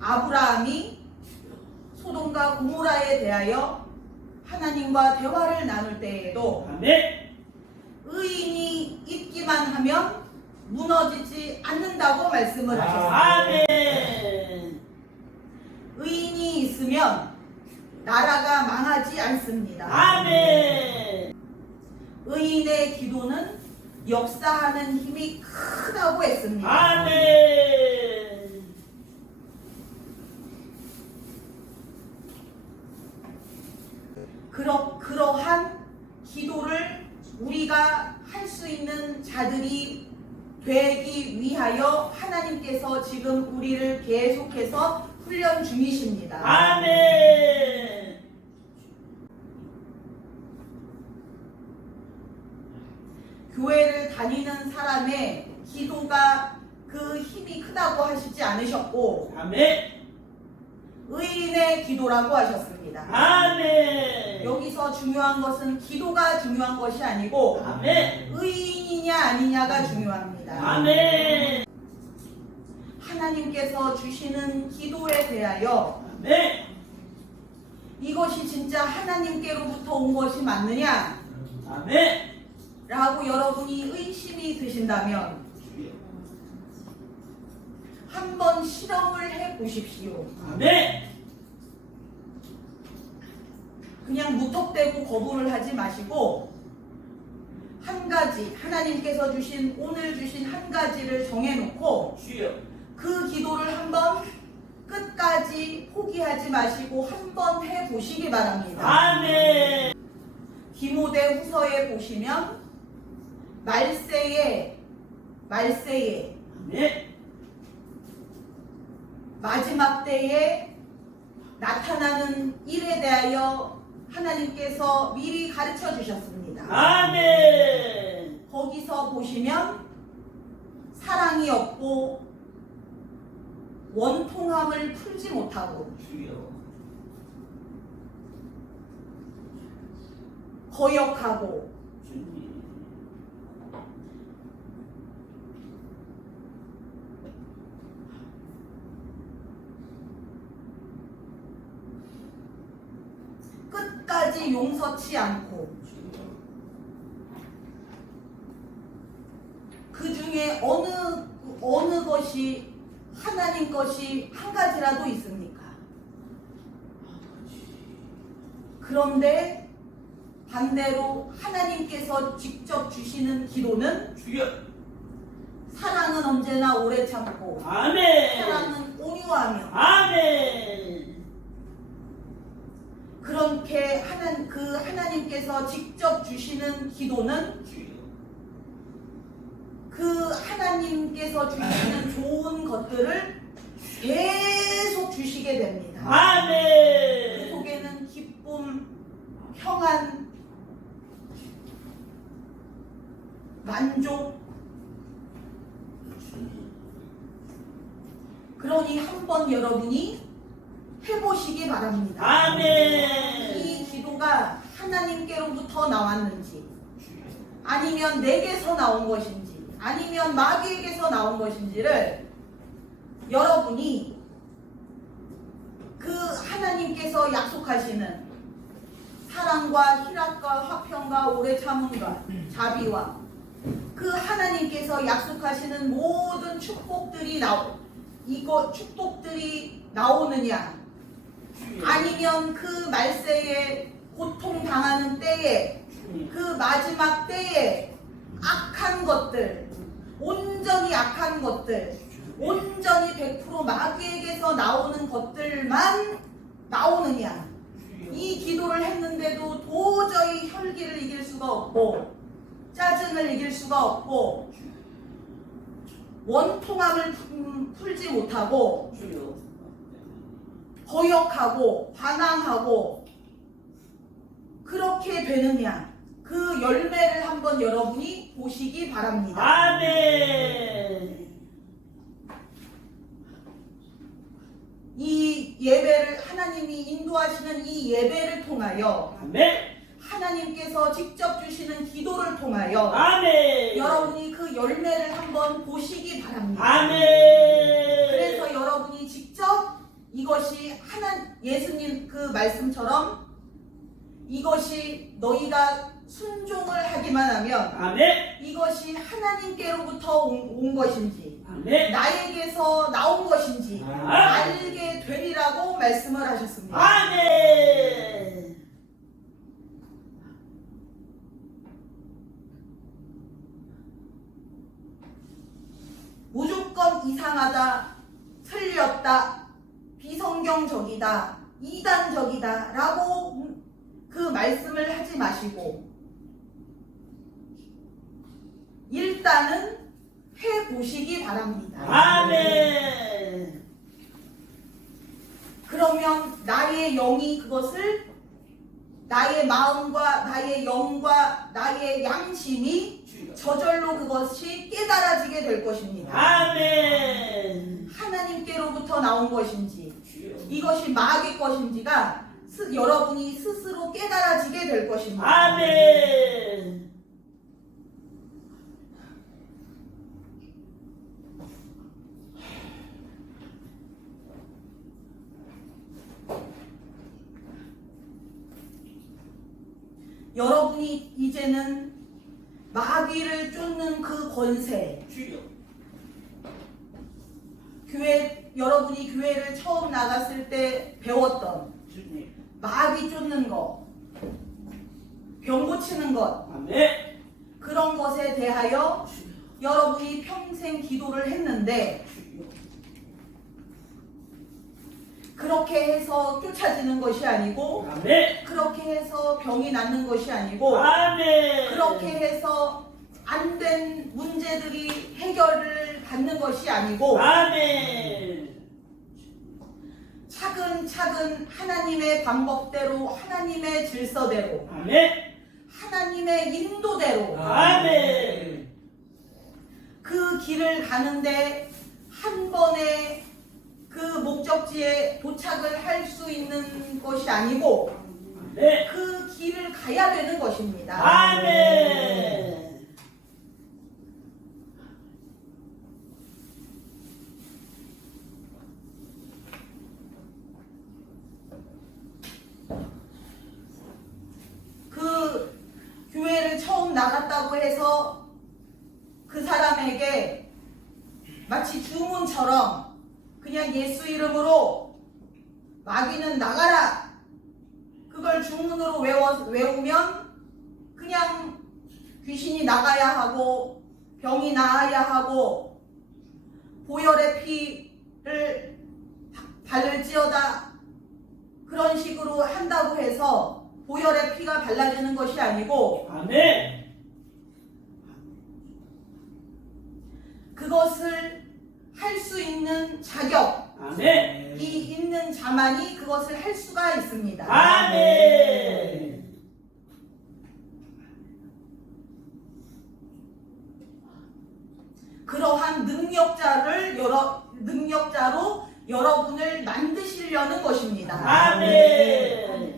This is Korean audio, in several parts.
아브라함이 소돔과 고모라에 대하여 하나님과 대화를 나눌 때에도 아멘. 의인이 있기만 하면 무너지지 않는다고 말씀을 하셨습니다. 아멘. 의인이 있으면 나라가 망하지 않습니다. 아멘. 의인의 기도는 역사하는 힘이 크다고 했습니다. 아멘. 그러한 기도를 우리가 할 수 있는 자들이 되기 위하여 하나님께서 지금 우리를 계속해서 훈련 중이십니다. 아멘. 교회를 다니는 사람의 기도가 그 힘이 크다고 하시지 않으셨고 아멘. 의인의 기도라고 하셨습니다. 아멘. 여기서 중요한 것은 기도가 중요한 것이 아니고 아멘. 의인이냐 아니냐가 중요합니다. 아멘. 하나님께서 주시는 기도에 대하여 아멘. 이것이 진짜 하나님께로부터 온 것이 맞느냐 아멘. 라고 여러분이 의심이 드신다면 한번 실험을 해 보십시오. 아멘. 그냥 무턱대고 거부를 하지 마시고 한 가지 하나님께서 주신 오늘 주신 한 가지를 정해놓고 주여. 그 기도를 한번 끝까지 포기하지 마시고 한번 해 보시기 바랍니다. 아멘. 디모데 후서에 보시면 말세에 아멘. 마지막 때에 나타나는 일에 대하여 하나님께서 미리 가르쳐 주셨습니다. 아멘. 거기서 보시면 사랑이 없고 원통함을 풀지 못하고 주여. 거역하고 주님. 끝까지 용서치 않고 그 중에 어느 것이 하나님 것이 한 가지라도 있습니까? 그런데 반대로 하나님께서 직접 주시는 기도는 주여. 사랑은 언제나 오래 참고 아멘. 사랑은 온유하며 아멘. 그렇게 하나님께서 직접 주시는 기도는 주여. 그 하나님께서 주시는 좋은 것들을 계속 주시게 됩니다. 그 아멘. 속에는 기쁨, 평안, 만족. 그러니 한번 여러분이 해보시기 바랍니다. 아멘. 이 기도가 하나님께로부터 나왔는지 아니면 내게서 나온 것인지 아니면 마귀에게서 나온 것인지를 여러분이 그 하나님께서 약속하시는 사랑과 희락과 화평과 오래 참음과 자비와 그 하나님께서 약속하시는 모든 축복들이 나오느냐 아니면 그 말세에 고통 당하는 때에 그 마지막 때에 악한 것들 온전히 악한 것들 온전히 100% 마귀에게서 나오는 것들만 나오느냐 이 기도를 했는데도 도저히 혈기를 이길 수가 없고 짜증을 이길 수가 없고 원통함을 풀지 못하고 주여. 거역하고 반항하고 그렇게 되느냐 그 열매를 한번 여러분이 보시기 바랍니다. 아멘. 이 예배를 하나님이 인도하시는 이 예배를 통하여 아멘. 하나님께서 직접 주시는 기도를 통하여 아멘. 여러분이 그 열매를 한번 보시기 바랍니다. 아멘. 그래서 여러분이 직접 이것이 예수님 그 말씀처럼 이것이 너희가 순종을 하기만 하면 아멘. 이것이 하나님께로부터 온 것인지 아멘. 나에게서 나온 것인지 아멘. 알게 되리라고 말씀을 하셨습니다. 아멘. 무조건 이상하다, 틀렸다, 비성경적이다, 이단적이다 라고 그 말씀을 하지 마시고 일단은 해보시기 바랍니다. 아멘. 그러면 나의 영이 그것을 나의 마음과 나의 영과 나의 양심이 저절로 그것이 깨달아지게 될 것입니다. 아멘. 하나님께로부터 나온 것인지 이것이 마귀의 것인지가 여러분이 스스로 깨달아지게 될 것입니다. 아멘. 여러분이 이제는 마귀를 쫓는 그 권세, 여러분이 교회를 처음 나갔을 때 배웠던 마귀 쫓는 것, 병 고치는 것, 아멘. 그런 것에 대하여 여러분이 평생 기도를 했는데 그렇게 해서 쫓아지는 것이 아니고 아멘. 그렇게 해서 병이 낫는 것이 아니고 아멘. 그렇게 해서 안 된 문제들이 해결을 받는 것이 아니고 아멘. 차근차근 하나님의 방법대로 하나님의 질서대로 아멘. 하나님의 인도대로 아멘. 그 길을 가는데 한 번에 그 목적지에 도착을 할 수 있는 것이 아니고 아멘. 그 길을 가야 되는 것입니다. 아멘. 그 교회를 처음 나갔다고 해서 그 사람에게 마치 주문처럼 그냥 예수 이름으로 마귀는 나가라 그걸 주문으로 외우면 그냥 귀신이 나가야 하고 병이 나아야 하고 보혈의 피를 바를지어다 그런 식으로 한다고 해서 보혈의 피가 발라지는 것이 아니고 아멘. 그것을 할 수 있는 자격이 아멘. 있는 자만이 그것을 할 수가 있습니다. 아멘. 그러한 능력자로 여러분을 만드시려는 것입니다. 아멘.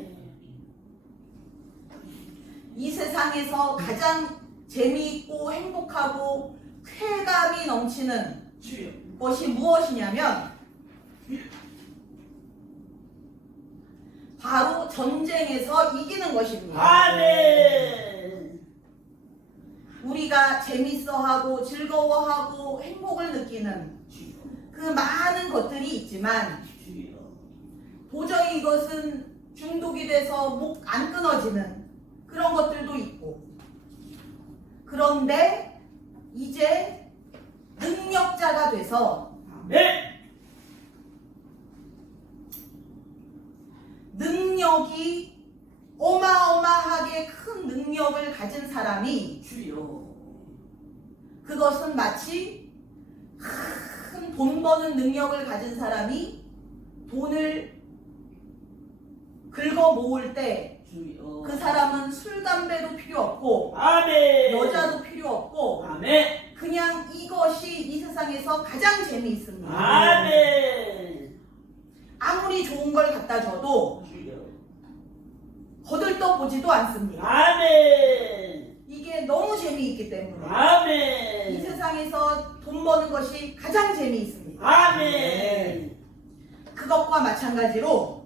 이 세상에서 가장 재미있고 행복하고 쾌감이 넘치는 것이 무엇이냐면 바로 전쟁에서 이기는 것입니다. 아멘. 우리가 재밌어하고 즐거워하고 행복을 느끼는 그 많은 것들이 있지만 도저히 이것은 중독이 돼서 목 안 끊어지는 그런 것들도 있고 그런데 이제 능력자가 돼서 아멘. 능력이 어마어마하게 큰 능력을 가진 사람이 그것은 마치 큰 돈 버는 능력을 가진 사람이 돈을 긁어 모을 때 그 사람은 술, 담배도 필요 없고 아멘. 여자도 필요 없고 아멘. 그냥 이것이 이 세상에서 가장 재미있습니다. 아멘. 아무리 좋은 걸 갖다 줘도 거들떠 보지도 않습니다. 아멘. 이게 너무 재미있기 때문에 이 아멘. 세상에서 돈 버는 것이 가장 재미있습니다. 아멘. 그것과 마찬가지로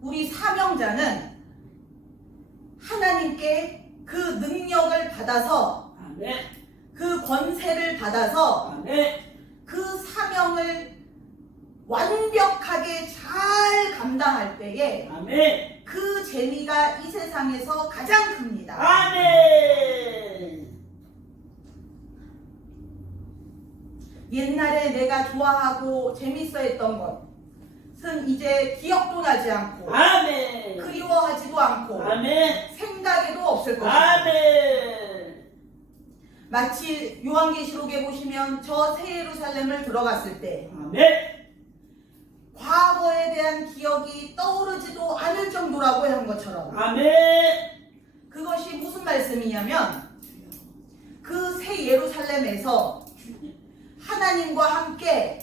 우리 사명자는 하나님께 그 능력을 받아서 아멘. 그 권세를 받아서 아멘. 그 사명을 완벽하게 잘 감당할 때에 아멘. 그 재미가 이 세상에서 가장 큽니다. 아멘. 옛날에 내가 좋아하고 재밌어 했던 것은 이제 기억도 나지 않고 아멘. 그리워하지도 않고 아멘. 생각에도 없을 것입니다. 아멘. 마치 요한계시록에 보시면 저 새 예루살렘을 들어갔을 때 아멘. 과거에 대한 기억이 떠오르지도 않을 정도라고 한 것처럼 아멘. 그것이 무슨 말씀이냐면 그 새 예루살렘에서 하나님과 함께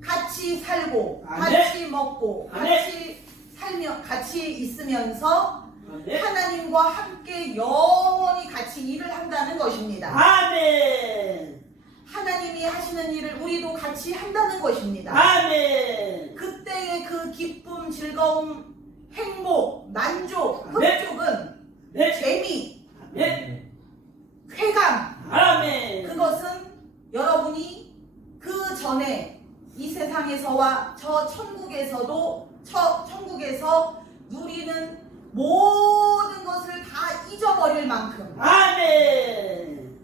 같이 살고 아멘. 같이 먹고 아멘. 같이 살며 같이 있으면서 아멘. 하나님과 함께 영원히 같이 일을 한다는 것입니다. 아멘. 하나님이 하시는 일을 우리도 같이 한다는 것입니다. 아멘. 그때의 그 기쁨, 즐거움, 행복, 만족, 아멘. 흡족은 네. 재미, 아멘. 쾌감, 아멘. 그것은 여러분이 그 전에 이 세상에서와 저 천국에서 누리는 모든 것을 다 잊어버릴 만큼 아멘.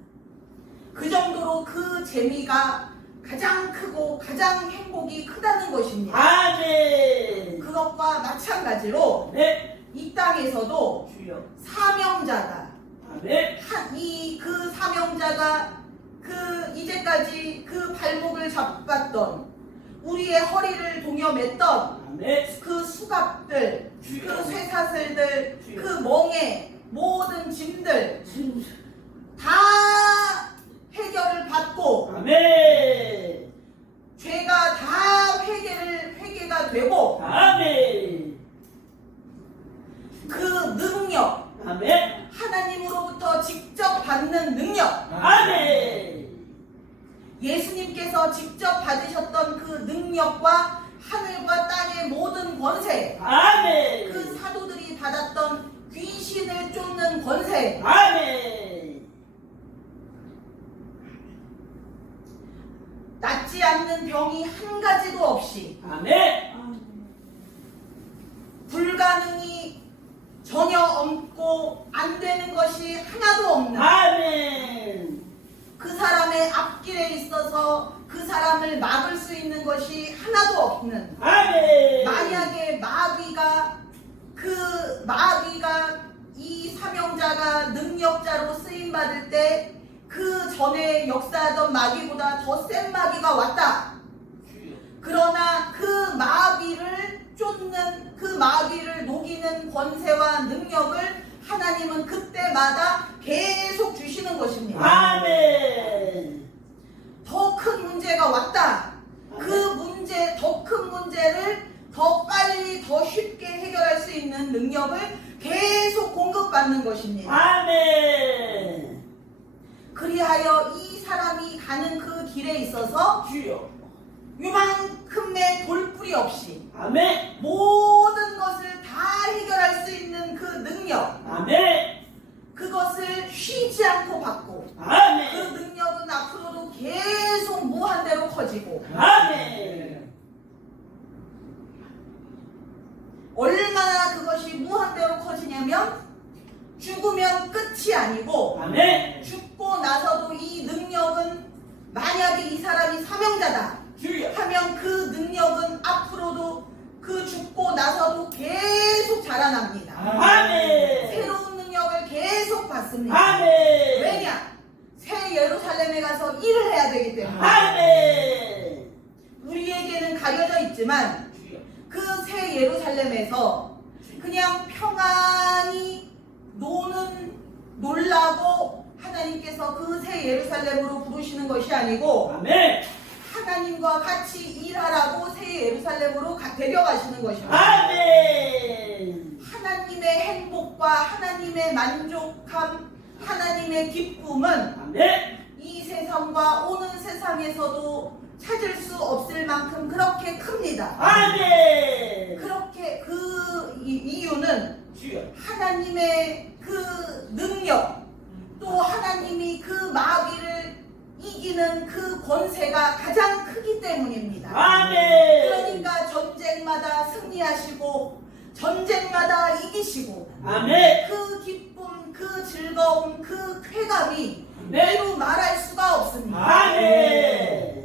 그 정도로 그 재미가 가장 크고 가장 행복이 크다는 것입니다. 아멘. 그것과 마찬가지로 네. 이 땅에서도 주여. 사명자가 아멘. 그 사명자가 그 이제까지 그 발목을 잡았던 우리의 허리를 동여맸던 아멘. 그 수갑들, 주여. 그 쇠사슬들, 주여. 그 멍에 모든 짐들 다 해결을 받고 아멘. 죄가 다 회개가 되고 아멘. 그 능력, 아멘. 하나님으로부터 직접 받는 능력, 아멘. 예수님께서 직접 받으셨던 그 능력과 하늘과 땅의 모든 권세, 아멘. 그 사도들이 받았던 귀신을 쫓는 권세, 아멘. 낫지 않는 병이 한 가지도 없이 아멘. 불가능이 전혀 없고 안 되는 것이 하나도 없는 아멘. 그 사람의 앞길에 있어서 그 사람을 막을 수 있는 것이 하나도 없는 아멘. 만약에 마귀가 이 사명자가 능력자로 쓰임 받을 때 그 전에 역사하던 마귀보다 더 센 마귀가 왔다. 그러나 그 마귀를 쫓는 그 마귀를 녹이는 권세와 능력을 하나님은 그때마다 계속 주시는 것입니다. 아멘. 더 큰 문제가 왔다. 더 큰 문제를 더 빨리 더 쉽게 해결할 수 있는 능력을 계속 공급받는 것입니다. 아멘. 그리하여 이 사람이 가는 그 길에 있어서 주여. 요만큼의 돌뿌리 없이 아멘. 모든 것을 다 해결할 수 있는 그 능력, 아멘. 그것을 쉬지 않고 받고 그 아멘. 능력은 앞으로도 계속 무한대로 커지고 아멘. 얼마나 그것이 무한대로 커지냐면 죽으면 끝이 아니고 아멘. 죽고 나서도 이 능력은 만약에 이 사람이 사명자다 주여. 하면 그 능력은 앞으로도 그 죽고 나서도 계속 자라납니다. 아멘. 새로운 능력을 계속 받습니다. 아멘. 왜냐? 새 예루살렘에 가서 일을 해야 되기 때문에 아멘. 우리에게는 가려져 있지만 주여. 그 새 예루살렘에서 그냥 평안히 놀라고 하나님께서 그 새 예루살렘으로 부르시는 것이 아니고 아멘. 하나님과 같이 일하라고 새 예루살렘으로 데려가시는 것입니다. 아멘. 하나님의 행복과 하나님의 만족함, 하나님의 기쁨은 아멘. 이 세상과 오는 세상에서도 찾을 수 없을 만큼 그렇게 큽니다. 아멘. 그렇게 그 이유는 주여. 하나님의 그 능력, 또 하나님이 그 마귀를 이기는 그 권세가 가장 크기 때문입니다. 아멘. 그러니까 전쟁마다 승리하시고 전쟁마다 이기시고 아멘. 그 기쁨, 그 즐거움, 그 쾌감이 네. 이루 말할 수가 없습니다. 아멘.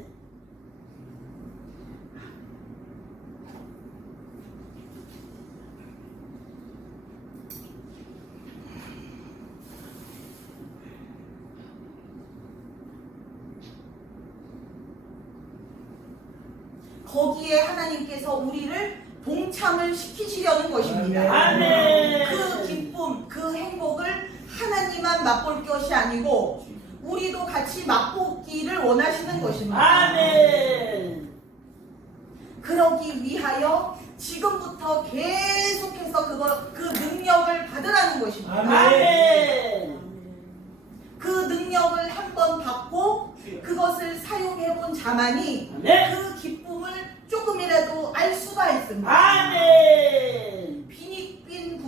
거기에 하나님께서 우리를 동참을 시키시려는 것입니다. 아멘. 그 기쁨, 그 행복을 하나님만 맛볼 것이 아니고 우리도 같이 맛보기를 원하시는 것입니다. 아멘. 그러기 위하여 지금부터 계속해서 그 능력을 받으라는 것입니다. 아멘. 그 능력을 한번 받고 그것을 사용해 본 자만이 네. 그 기쁨을 조금이라도 알 수가 있습니다. 아멘. 비닉빈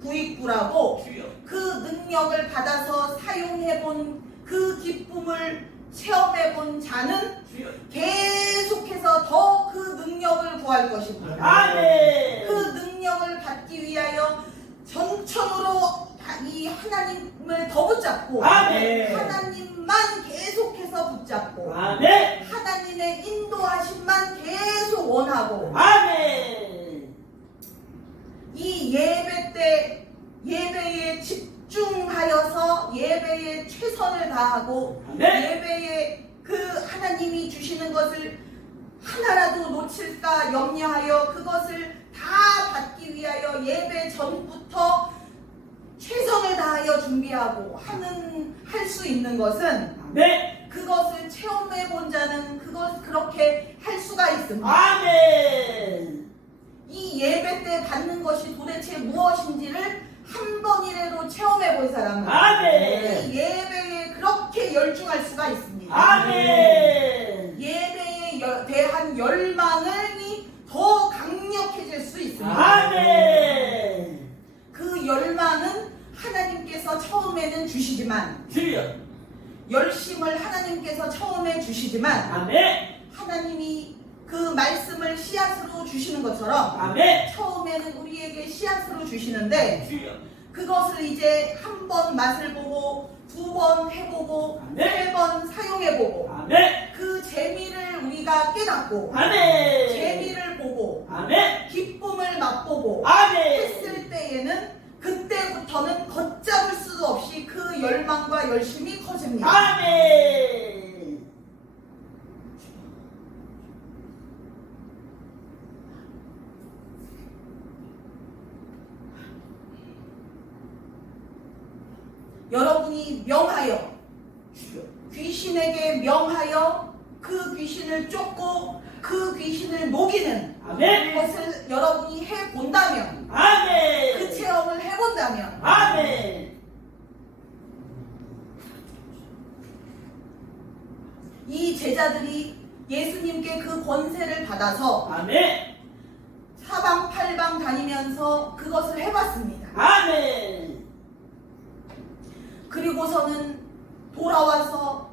부익부라고 주여. 그 능력을 받아서 사용해 본 그 기쁨을 체험해 본 자는 주여. 계속해서 더 그 능력을 구할 것입니다. 아멘. 그 능력을 받기 위하여 전천으로 이 하나님을 더 붙잡고 아멘. 하나님만 계속해서 붙잡고 아멘. 하나님의 인도하심만 계속 원하고 아멘. 이 예배 때 예배에 집중하여서 예배에 최선을 다하고 아멘. 예배에 그 하나님이 주시는 것을 하나라도 놓칠까 염려하여 그것을 다 받기 위하여 예배 전부터 최선을 다하여 준비하고 할 수 있는 것은 네. 그것을 체험해 본 자는 그렇게 할 수가 있습니다. 아멘. 이 예배 때 받는 것이 도대체 무엇인지를 한 번이라도 체험해 본 사람은 아멘. 이 예배에 그렇게 열중할 수가 있습니다. 아멘. 예배에 대한 열망이 더 강력해질 수 있습니다. 아멘. 그 열망은 하나님께서 처음에는 주시지만 주여. 열심을 하나님께서 처음에 주시지만 아멘. 하나님이 그 말씀을 씨앗으로 주시는 것처럼 아멘. 처음에는 우리에게 씨앗으로 주시는데 주여. 그것을 이제 한 번 맛을 보고 두 번 해보고 아멘. 세 번 사용해보고 아멘. 그 재미를 우리가 깨닫고 아멘. 재미를 보고 아멘. 기쁨을 맛보고 아멘. 했을 때에는 그때부터는 걷잡을 수 없이 그 열망과 열심이 커집니다. 아멘. 여러분이 명하여 주여. 귀신에게 명하여 그 귀신을 쫓고 그 귀신을 먹이는 아멘. 것을 여러분이 해본다면 아멘. 그 체험을 해본다면 아멘. 이 제자들이 예수님께 그 권세를 받아서 아멘. 사방팔방 다니면서 그것을 해봤습니다. 아멘. 그리고서는 돌아와서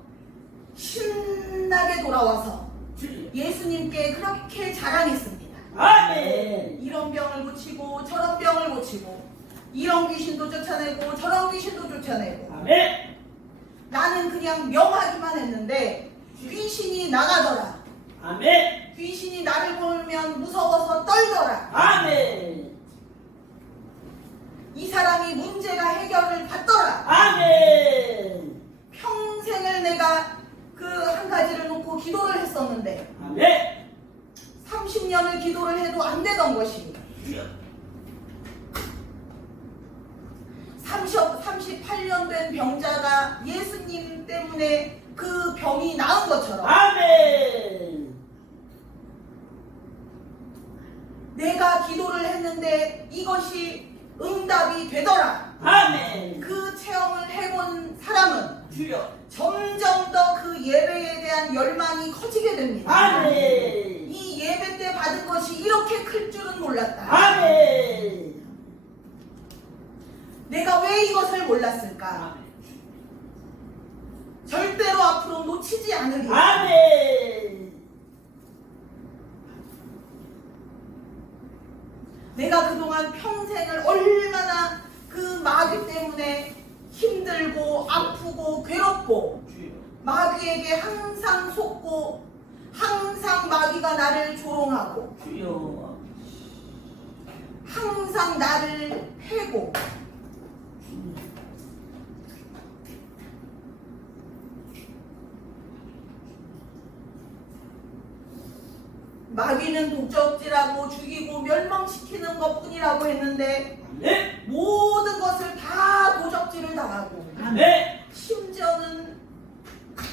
신나게 돌아와서 주여. 예수님께 그렇게 자랑했습니다. 아멘. 이런 병을 고치고 저런 병을 고치고 이런 귀신도 쫓아내고 저런 귀신도 쫓아내고 아멘. 나는 그냥 명하기만 했는데 귀신이 나가더라. 아멘. 귀신이 나를 보면 무서워서 떨더라. 아멘. 이 사람이 문제가 해결을 받더라. 아멘. 평생을 내가 그 한 가지를 놓고 기도를 했었는데 아멘. 30년을 기도를 해도 안 되던 것이 주여. 38년 된 병자가 예수님 때문에 그 병이 나은 것처럼 아멘. 내가 기도를 했는데 이것이 응답이 되더라. 아멘. 그 체험을 해본 사람은 주여. 점점 더 그 예배에 대한 열망이 커지게 됩니다. 아멘. 이 예배 때 받은 것이 이렇게 클 줄은 몰랐다. 아멘. 내가 왜 이것을 몰랐을까? 아멘. 절대로 앞으로 놓치지 않으리. 아멘. 내가 그동안 평생을 얼마나 그 마귀 때문에 힘들고 아프고 괴롭고 주여. 마귀에게 항상 속고 항상 마귀가 나를 조롱하고 주여. 항상 나를 패고 마귀는 독적질하고 죽이고 멸망시키는 것뿐이라고 했는데 아멘. 모든 것을 다 도적질을 당하고 아멘. 심지어는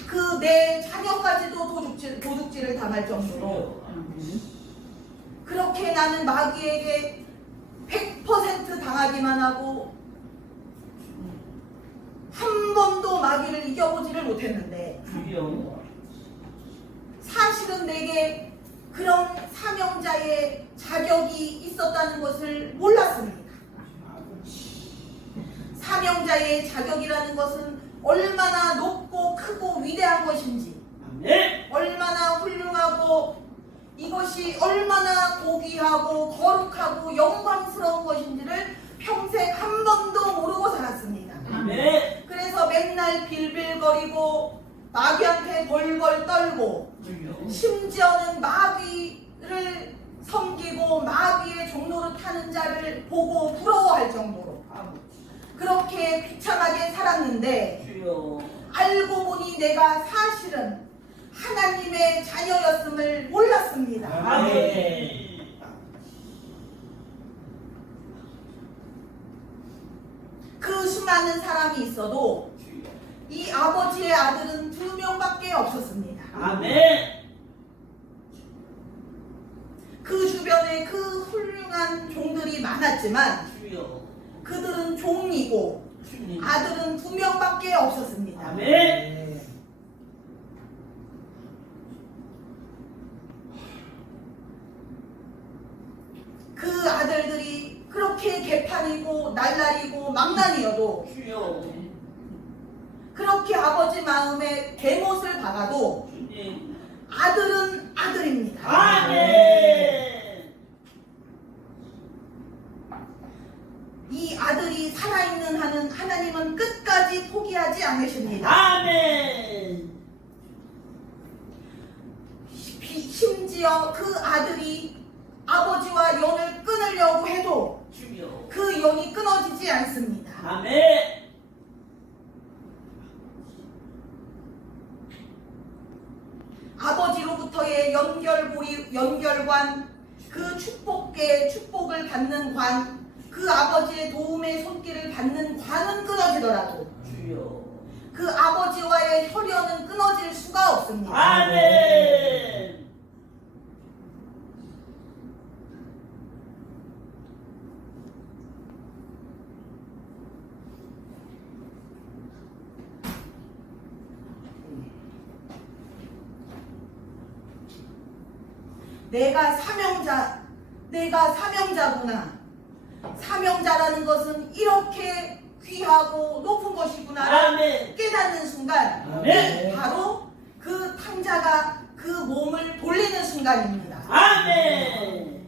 그 내 자녀까지도 도둑질을 당할 정도로 그렇게 나는 마귀에게 100% 당하기만 하고 한 번도 마귀를 이겨보지를 못했는데 주여. 사실은 내게 그런 사명자의 자격이 있었다는 것을 몰랐습니다. 사명자의 자격이라는 것은 얼마나 높고 크고 위대한 것인지, 아멘. 얼마나 훌륭하고 이것이 얼마나 고귀하고 거룩하고 영광스러운 것인지를 평생 한 번도 모르고 살았습니다. 아멘. 그래서 맨날 빌빌거리고 마귀한테 벌벌 떨고 주여. 심지어는 마귀를 섬기고 마귀의 종로를 타는 자를 보고 부러워할 정도로 그렇게 비참하게 살았는데 주여. 알고 보니 내가 사실은 하나님의 자녀였음을 몰랐습니다. 아멘. 그 수많은 사람이 있어도 주여. 이 아버지의 아들은 2명밖에 없었습니다. 아멘. 그 주변에 그 훌륭한 종들이 많았지만 주여. 그들은 종이고 주님. 아들은 2명밖에 없었습니다. 아멘. 그 아들들이 그렇게 개판이고 날라리고 망나니여도 주여. 그렇게 아버지 마음에 대못을 박아도 주님. 아들은 아들입니다. 아멘. 이 아들이 살아있는 한은 하나님은 끝까지 포기하지 않으십니다. 아멘. 심지어 그 아들이 아버지와 연을 끊으려고 해도 주여. 그 연이 끊어지지 않습니다. 아멘. 아버지로부터의 연결관, 그 축복을 받는 관, 그 아버지의 도움의 손길을 받는 관은 끊어지더라도 주여. 그 아버지와의 혈연은 끊어질 수가 없습니다. 아멘. 내가 사명자구나. 사명자라는 것은 이렇게 귀하고 높은 것이구나를 아멘. 깨닫는 순간 아멘. 바로 그 탕자가 그 몸을 돌리는 순간입니다. 아멘.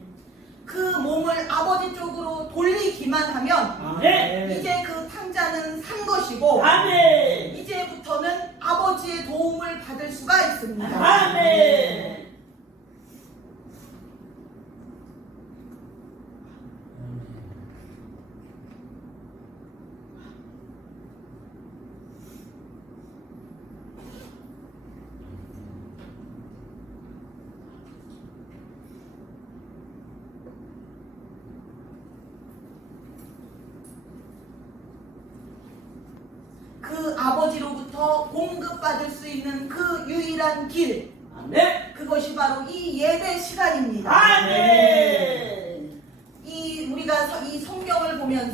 그 몸을 아버지 쪽으로 돌리기만 하면 아멘. 이제 그 탕자는 산 것이고 아멘. 이제부터는 아버지의 도움을 받을 수가 있습니다. 아멘. 그 아버지로부터 공급받을 수 있는 그 유일한 길, 아멘. 그것이 바로 이 예배 시간입니다. 아멘. 우리가 이 성경을 보면서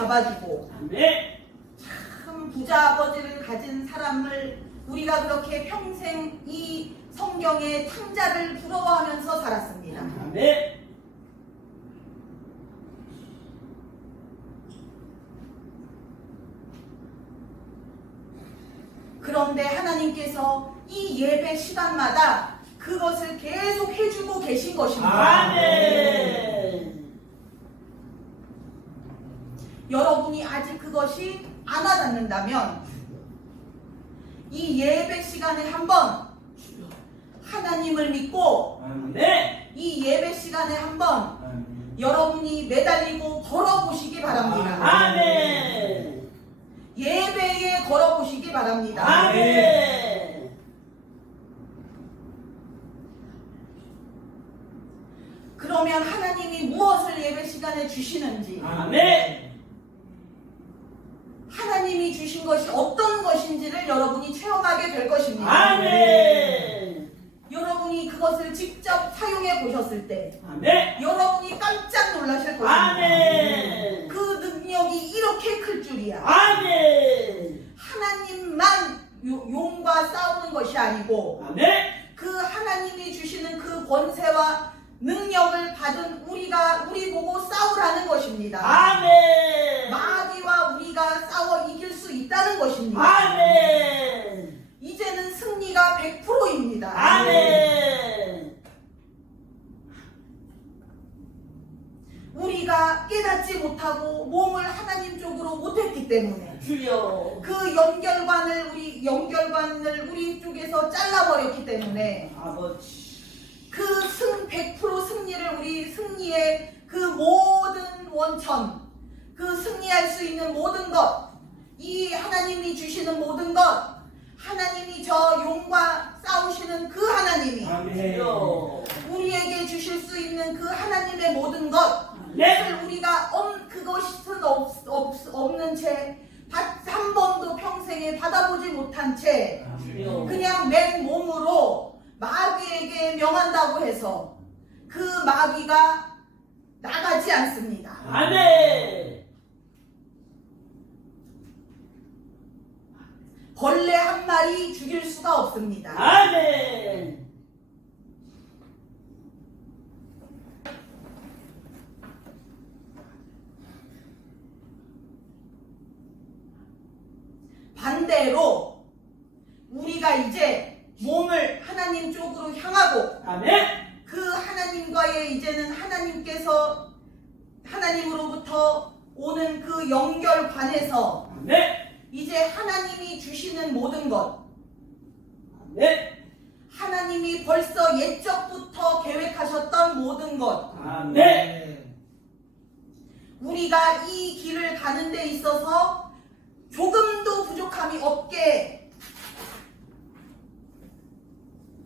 잡아주고 아멘. 참 부자 아버지를 가진 사람을 우리가 그렇게 평생 이 성경의 탕자를 부러워하면서 살았습니다. 아멘. 그런데 하나님께서 이 예배 시간마다 그것을 계속 해주고 계신 것입니다. 아멘. 여러분이 아직 그것이 안 와닿는다면 이 예배 시간에 한번 하나님을 믿고 아멘. 이 예배 시간에 한번 여러분이 매달리고 걸어보시기 바랍니다. 아멘. 예배에 걸어보시기 바랍니다. 아멘. 그러면 하나님이 무엇을 예배 시간에 주시는지, 아멘. 하나님이 주신 것이 어떤 것인지를 여러분이 체험하게 될 것입니다. 아멘. 여러분이 그것을 직접 사용해 보셨을 때 아멘. 여러분이 깜짝 놀라실 것입니다. 아멘. 그 능력이 이렇게 클 줄이야. 아멘. 하나님만 용과 싸우는 것이 아니고 아멘. 그 하나님이 주시는 그 권세와 능력을 받은 우리 보고 싸우라는 것입니다. 아멘. 마귀와 우리가 싸워 이길 수 있다는 것입니다. 아멘. 이제는 승리가 100%입니다. 아멘. 우리가 깨닫지 못하고 몸을 하나님 쪽으로 못했기 때문에 주여. 그 연결관을 우리 쪽에서 잘라버렸기 때문에 아버지. 그 100% 승리를 우리 승리의 그 모든 원천, 그 승리할 수 있는 모든 것, 이 하나님이 주시는 모든 것, 하나님이 저 용과 싸우시는 그 하나님이 주여. 우리에게 주실 수 있는 그 하나님의 모든 것, 네. 그것을 우리가 그것은 없는 채 한 번도 평생에 받아보지 못한 채 주여. 그냥 맨 몸으로 마귀에게 명한다고 해서 그 마귀가 나가지 않습니다. 아멘. 벌레 한 마리 죽일 수가 없습니다. 아멘. 반대로 우리가 이제 몸을 하나님 쪽으로 향하고 아멘. 그 하나님과의 이제는 하나님으로부터 오는 그 연결관에서 아멘. 이제 하나님이 주시는 모든 것, 아멘. 하나님이 벌써 옛적부터 계획하셨던 모든 것, 아멘. 우리가 이 길을 가는 데 있어서 조금도 부족함이 없게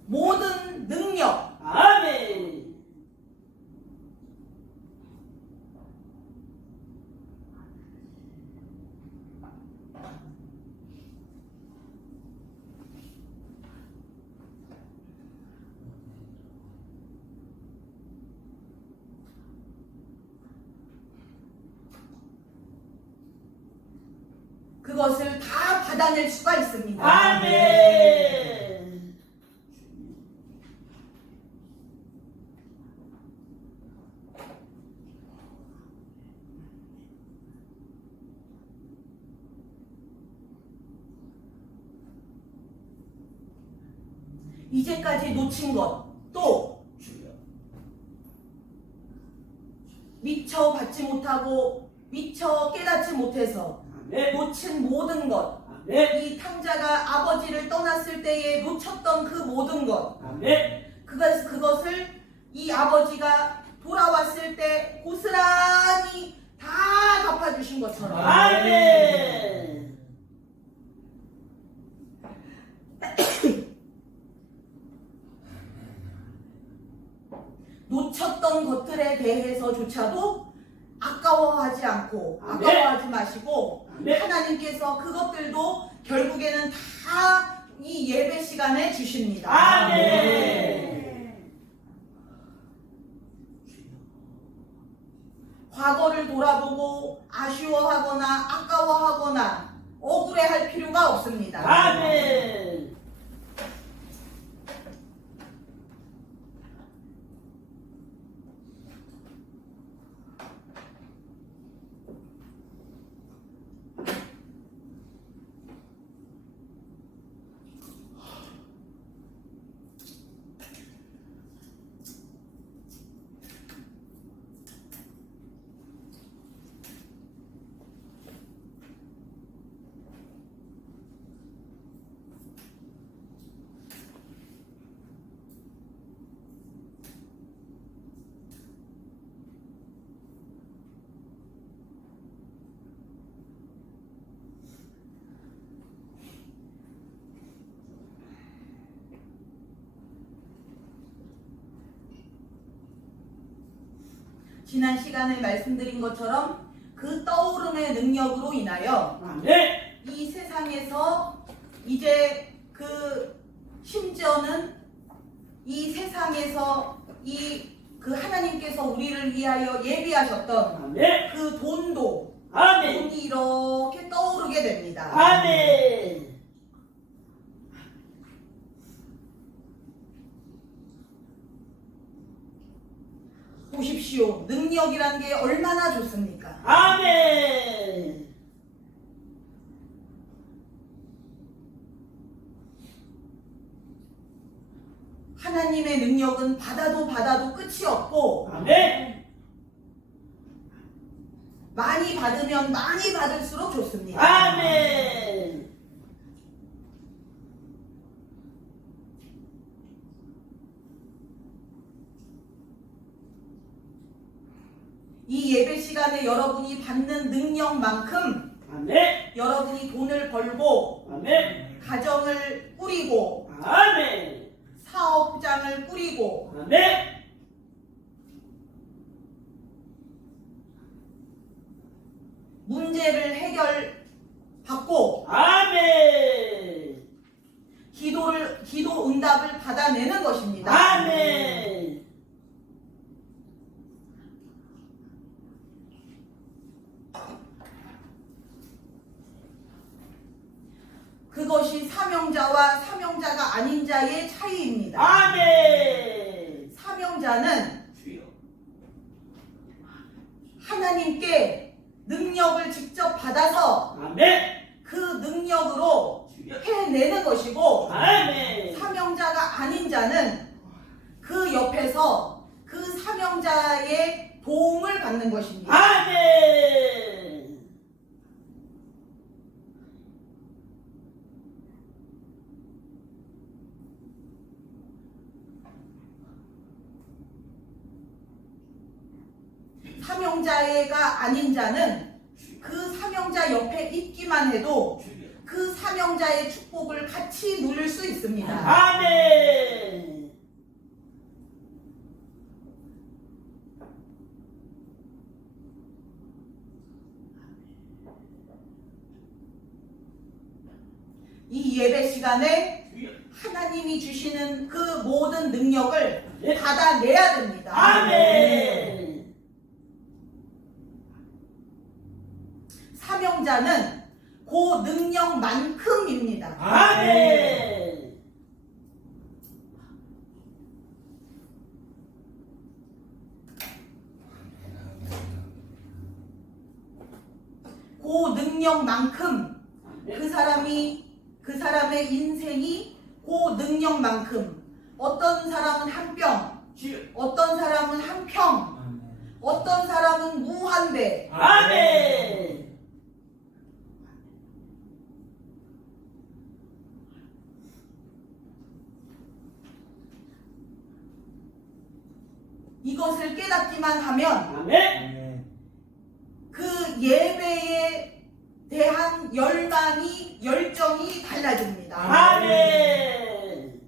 모든 능력, 아멘. 그것을 다 받아낼 수가 있습니다. 아멘. 이제까지 놓친 것, 또 미처 받지 못하고 미처 깨닫지 못해서 아멘. 놓친 모든 것, 아멘. 이 탕자가 아버지를 떠났을 때에 놓쳤던 그 모든 것, 아멘. 그것을 이 아버지가 돌아왔을 때 고스란히 다 갚아주신 것처럼 아멘. 놓쳤던 것들에 대해서조차도 아까워하지 않고 아까워하지 마시고 네. 하나님께서 그것들도 결국에는 다 이 예배 시간에 주십니다. 아멘. 과거를 돌아보고 아쉬워하거나 아까워하거나 억울해할 필요가 없습니다. 아멘. 지난 시간에 말씀드린 것처럼 그 떠오름의 능력으로 인하여 아멘. 이 세상에서 이제 심지어는 이 세상에서 그 하나님께서 우리를 위하여 예비하셨던 아멘. 그 돈도 아멘. 돈이 이렇게 떠오르게 됩니다. 아멘. 보십시오. 능력이란 게 얼마나 좋습니까? 아멘. 하나님의 능력은 받아도 끝이 없고 아멘. 많이 받으면 많이 받을수록 좋습니다. 아멘. 이 예배 시간에 여러분이 받는 능력만큼 아멘. 여러분이 돈을 벌고 아멘. 가정을 꾸리고 아멘. 사업장을 꾸리고 아멘. 문제를 해결받고 아멘. 기도 응답을 받아내는 것입니다. 아멘. 그것이 사명자와 사명자가 아닌 자의 차이입니다. 아멘. 사명자는 주여. 하나님께 능력을 직접 받아서 아멘. 그 능력으로 주여. 해내는 것이고, 아멘. 사명자가 아닌 자는 그 옆에서 그 사명자의 도움을 받는 것입니다. 아멘. 사명자가 아닌 자는 그 사명자 옆에 있기만 해도 그 사명자의 축복을 같이 누릴 수 있습니다. 아멘. 이 예배 시간에 하나님이 주시는 그 모든 능력을 받아내야 됩니다. 아멘. 사명자는 그 능력만큼입니다. 아멘. 그 능력만큼 그 사람의 인생이 그 능력만큼 어떤 사람은 한 뼘, 어떤 사람은 한 평, 어떤 사람은 무한배. 아멘. 이것을 깨닫기만 하면 아멘. 그 예배에 대한 열정이 달라집니다. 아멘.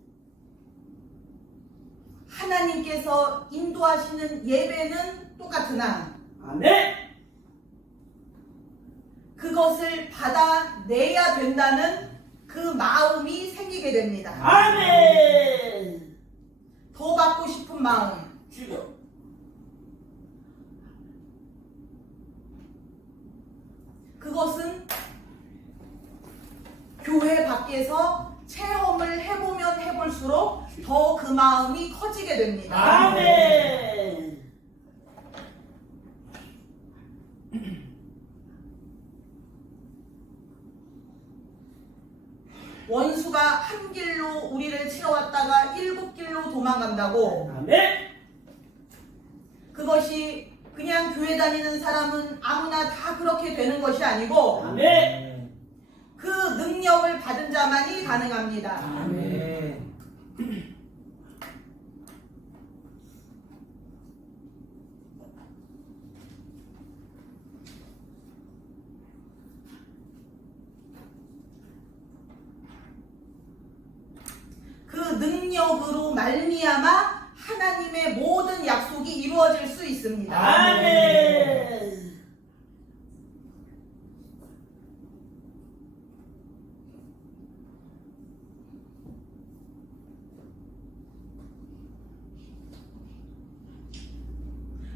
하나님께서 인도하시는 예배는 똑같으나 아멘. 그것을 받아내야 된다는 그 마음이 생기게 됩니다. 아멘. 더 받고 싶은 마음, 주여. 밖에서 체험을 해보면 해볼수록 더 그 마음이 커지게 됩니다. 아멘. 원수가 한 길로 우리를 치러왔다가 7길로 도망간다고. 아멘. 그것이 그냥 교회 다니는 사람은 아무나 다 그렇게 되는 것이 아니고 아멘. 그 능력을 받은 자만이 가능합니다. 아멘. 그 능력으로 말미암아 하나님의 모든 약속이 이루어질 수 있습니다. 아멘.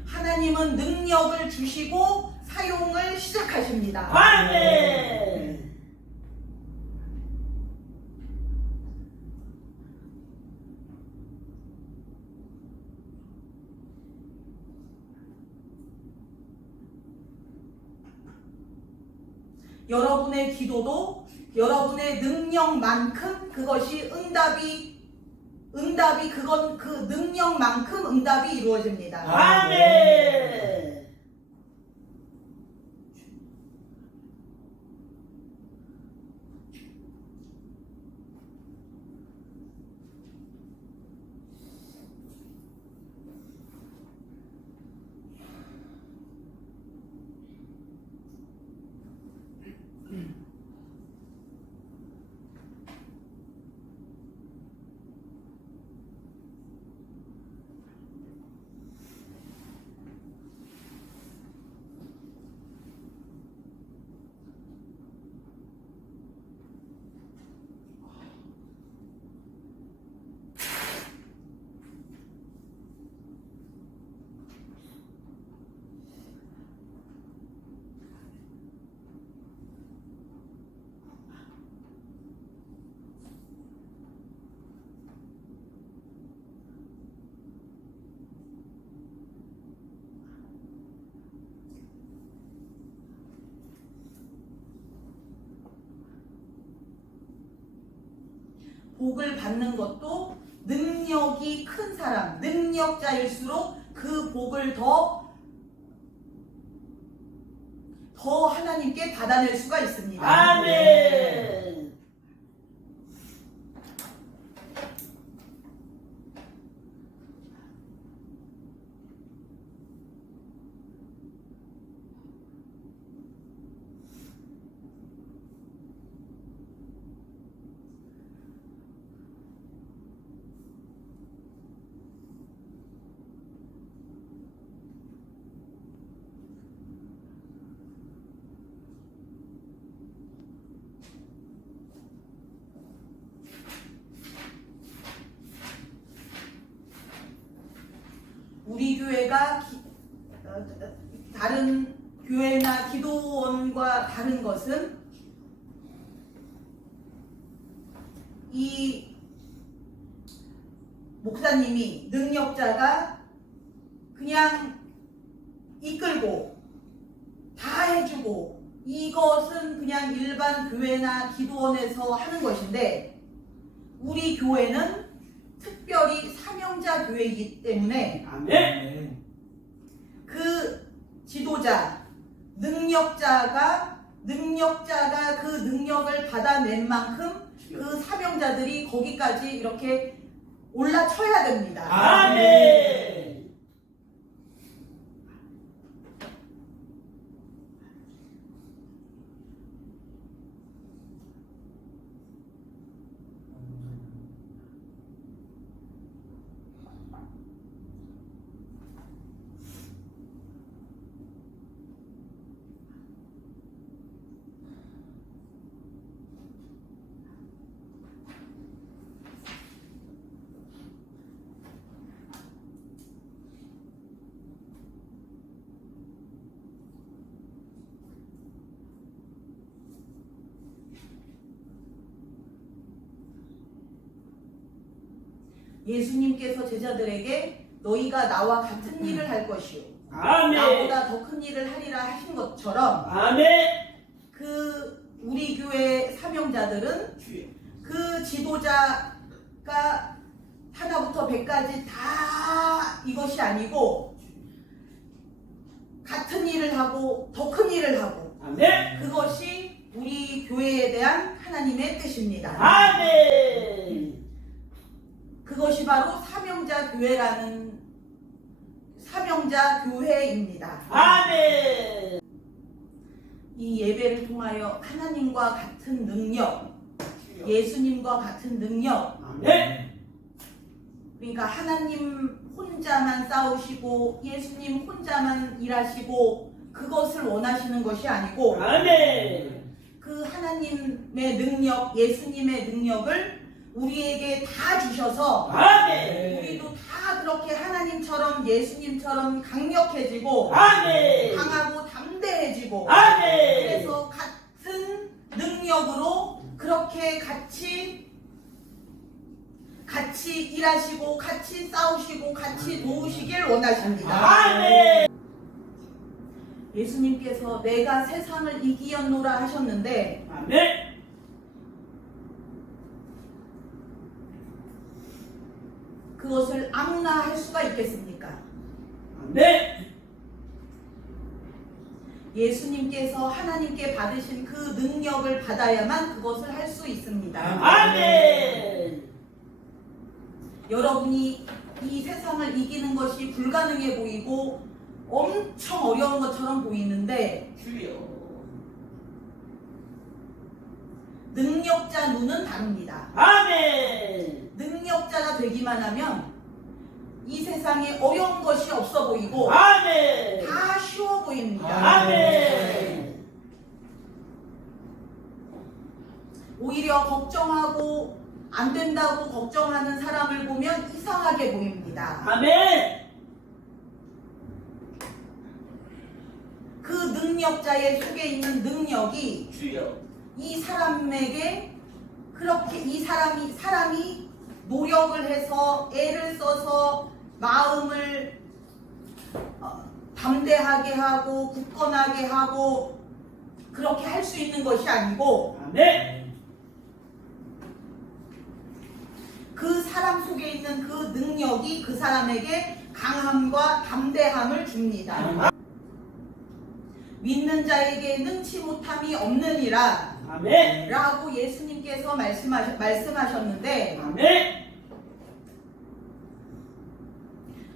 하나님은 능력을 주시고 사용을 시작하십니다. 아멘. 여러분의 기도도 여러분의 능력만큼 그것이 응답이 그건 그 능력만큼 응답이 이루어집니다. 아멘. 복을 받는 것도 능력이 큰 사람, 능력자일수록 그 복을 더 하나님께 받아낼 수가 있습니다. 아멘. 우리 교회가 다른 교회나 기도원과 다른 것은 이 목사님이 능력자가 그냥 이끌고 다 해주고 이것은 그냥 일반 교회나 기도원에서 하는 것인데 우리 교회는 특별히 사명자 교회이기 때문에 아멘. 그 지도자, 능력자가 그 능력을 받아낸 만큼 그 사명자들이 거기까지 이렇게 올라쳐야 됩니다. 아멘. 예수님께서 제자들에게 너희가 나와 같은 일을 할 것이요 아멘. 나보다 더 큰 일을 하리라 하신 것처럼 아멘. 그 우리 교회 사명자들은 주여. 그 지도자가 하나부터 100까지 다 이것이 아니고 같은 일을 하고 더 큰 일을 하고 아멘. 그것이 우리 교회에 대한 하나님의 뜻입니다. 아멘. 그것이 바로 사명자 교회라는 사명자 교회입니다. 아멘. 이 예배를 통하여 하나님과 같은 능력, 예수님과 같은 능력, 아멘. 그러니까 하나님 혼자만 싸우시고 예수님 혼자만 일하시고 그것을 원하시는 것이 아니고 아멘. 그 하나님의 능력, 예수님의 능력을 우리에게 다 주셔서 아멘. 우리도 다 그렇게 하나님처럼 예수님처럼 강력해지고 아멘. 강하고 담대해지고 아멘. 그래서 같은 능력으로 그렇게 같이 일하시고 같이 싸우시고 같이 도우시길 원하십니다. 아멘. 예수님께서 내가 세상을 이기었노라 하셨는데 아멘. 그것을 아무나 할 수가 있겠습니까? 아멘. 예수님께서 하나님께 받으신 그 능력을 받아야만 그것을 할 수 있습니다. 아멘. 여러분이 이 세상을 이기는 것이 불가능해 보이고 엄청 어려운 것처럼 보이는데 주여. 능력자 눈은 다릅니다. 아멘. 능력자가 되기만 하면 이 세상에 어려운 것이 없어 보이고 아멘. 다 쉬워 보입니다. 아멘. 오히려 걱정하고 안 된다고 걱정하는 사람을 보면 이상하게 보입니다. 아멘. 그 능력자의 속에 있는 능력이 주여. 이 사람에게 그렇게 이 사람이 노력을 해서 애를 써서 마음을 담대하게 하고 굳건하게 하고 그렇게 할 수 있는 것이 아니고 아멘. 그 사람 속에 있는 그 능력이 그 사람에게 강함과 담대함을 줍니다. 믿는 자에게 능치 못함이 없느니라 아멘. 라고 예수님께서 말씀하셨는데 아멘.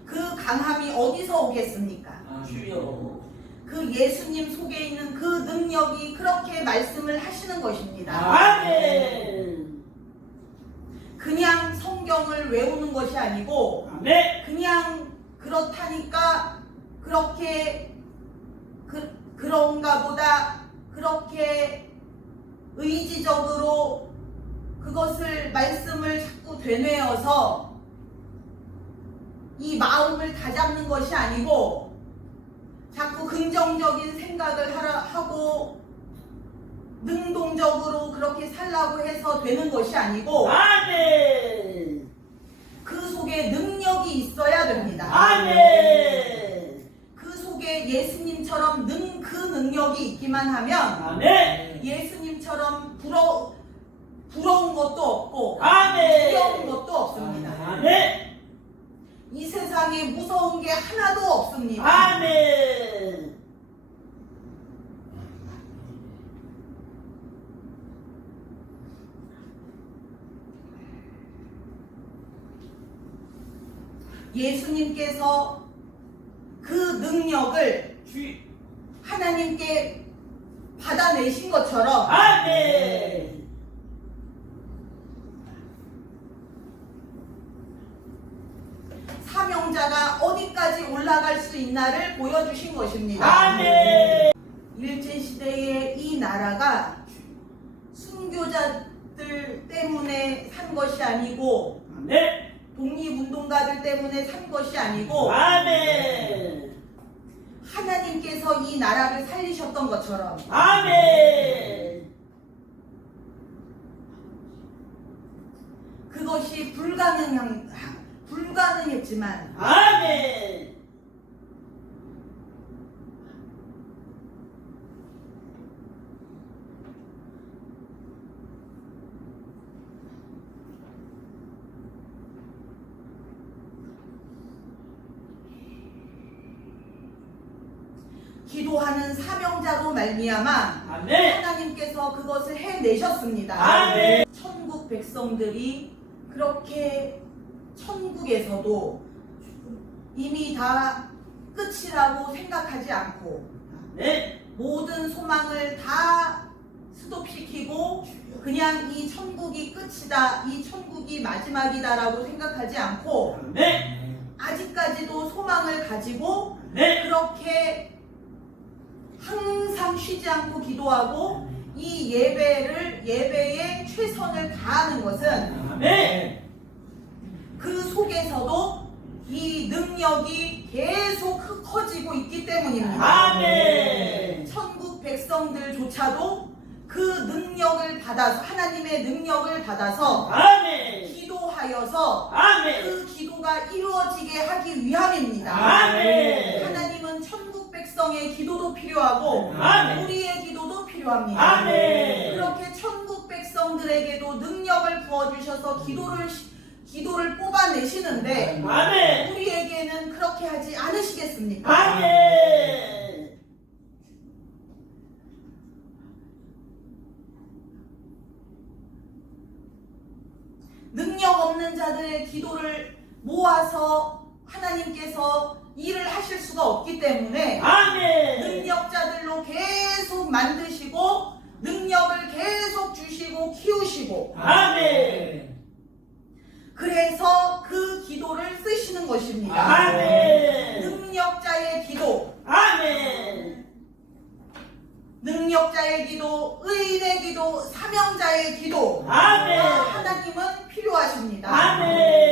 그 강함이 어디서 오겠습니까? 주여. 그 예수님 속에 있는 그 능력이 그렇게 말씀을 하시는 것입니다. 아멘. 그냥 성경을 외우는 것이 아니고 아멘. 그냥 그렇다니까 그렇게 그런가 보다 그렇게 의지적으로 그것을 말씀을 자꾸 되뇌어서 이 마음을 다잡는 것이 아니고 자꾸 긍정적인 생각을 하고 능동적으로 그렇게 살라고 해서 되는 것이 아니고 아멘. 그 속에 능력이 있어야 됩니다. 아멘. 그 속에 예수님처럼 그 능력이 있기만 하면 아멘. 예수님처럼 부러운 것도 없고 아멘. 두려운 것도 없습니다. 아멘. 이 세상에 무서운 게 하나도 없습니다. 아멘. 예수님께서 그 능력을 하나님께 받아내신 것처럼 아멘. 사명자가 어디까지 올라갈 수 있나를 보여주신 것입니다. 아멘. 일제시대의 이 나라가 순교자들 때문에 산 것이 아니고 아멘. 독립운동가들 때문에 산 것이 아니고 아멘. 하나님께서 이 나라를 살리셨던 것처럼 아멘. 그것이 불가능한 불가능했지만 아멘. 기도하는 사명자로 말미암아 아멘. 하나님께서 그것을 해내셨습니다. 아멘. 천국 백성들이 그렇게 천국에서도 이미 다 끝이라고 생각하지 않고 네. 모든 소망을 다 스톱시키고 그냥 이 천국이 끝이다, 이 천국이 마지막이다라고 생각하지 않고 네. 아직까지도 소망을 가지고 네. 그렇게 항상 쉬지 않고 기도하고 이 예배에 최선을 다하는 것은 아멘. 그 속에서도 이 능력이 계속 커지고 있기 때문입니다. 아멘. 천국 백성들조차도 그 능력을 받아서 하나님의 능력을 받아서 아멘. 기도하여서 아멘. 그 기도가 이루어지게 하기 위함입니다. 아멘. 하나님은 천국 백성의 기도도 필요하고 아멘. 우리의 기도도 필요합니다. 아멘. 그렇게 천국 백성들에게도 능력을 부어주셔서 기도를 뽑아내시는데 아멘. 우리에게는 그렇게 하지 않으시겠습니까? 아멘. 능력 없는 자들의 기도를 모아서 하나님께서 일을 하실 수가 없기 때문에 아멘. 능력자들로 계속 만드시고 능력을 계속 주시고 키우시고 아멘. 그래서 그 기도를 쓰시는 것입니다. 아멘. 능력자의 기도, 아멘. 능력자의 기도, 의인의 기도, 사명자의 기도 아멘. 하나님은 필요하십니다. 아멘.